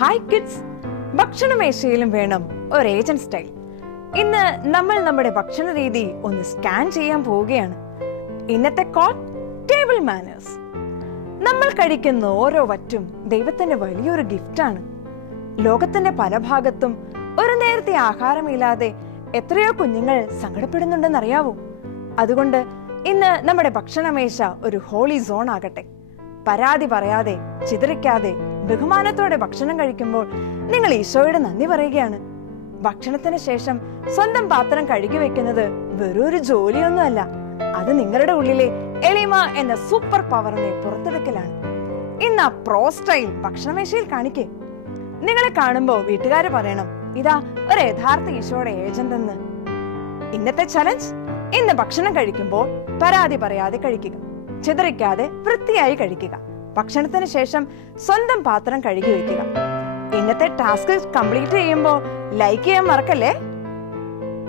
Hi kids, ഭക്ഷണമേശയിലും വേണം ഒരു agent style. ഇന്ന് നമ്മൾ നമ്മുടെ ഭക്ഷണ രീതി ഒന്ന് സ്കാൻ ചെയ്യാൻ പോവുകയാണ്. ഇന്നത്തെ കോൾ ടേബിൾ മാനേഴ്സ്. നമ്മൾ കഴിക്കുന്ന ഓരോ വറ്റും ദൈവത്തിന്റെ വലിയൊരു ഗിഫ്റ്റാണ്. ലോകത്തിന്റെ പല ഭാഗത്തും ഒരു നേരത്തെ ആഹാരമില്ലാതെ എത്രയോ കുഞ്ഞുങ്ങൾ സങ്കടപ്പെടുന്നുണ്ടെന്നറിയാവോ? അതുകൊണ്ട് ഇന്ന് നമ്മുടെ ഭക്ഷണമേശ ഒരു ഹോളി സോൺ ആകട്ടെ. പരാതി പറയാതെ, ചിതറിക്കാതെ, ബഹുമാനത്തോടെ ഭക്ഷണം കഴിക്കുമ്പോൾ നിങ്ങൾ ഈശോയുടെ നന്ദി പറയുകയാണ്. ഭക്ഷണത്തിന് ശേഷം സ്വന്തം പാത്രം കഴുകി വെക്കുന്നത് വെറൊരു ജോലിയൊന്നുമല്ല, അത് നിങ്ങളുടെ ഉള്ളിലെ എളിമ എന്ന സൂപ്പർ പവറിനെ പുറത്തെടുക്കലാണ്. ഇന്ന് ആ പ്രോ സ്റ്റൈൽ ഭക്ഷണമേശയിൽ കാണിക്കേ. നിങ്ങളെ കാണുമ്പോ വീട്ടുകാര് പറയണം, ഇതാ ഒരു യഥാർത്ഥ ഈശോയുടെ ഏജന്റ് എന്ന്. ഇന്നത്തെ ചലഞ്ച്: ഇന്ന് ഭക്ഷണം കഴിക്കുമ്പോൾ പരാതി പറയാതെ കഴിക്കുക, ചിതറിക്കാതെ വൃത്തിയായി കഴിക്കുക, ഭക്ഷണത്തിന് ശേഷം സ്വന്തം പാത്രം കഴുകി വെക്കുക. ഇന്നത്തെ ടാസ്ക് കംപ്ലീറ്റ് ചെയ്യുമ്പോൾ ലൈക്ക് ചെയ്യാൻ മറക്കല്ലേ.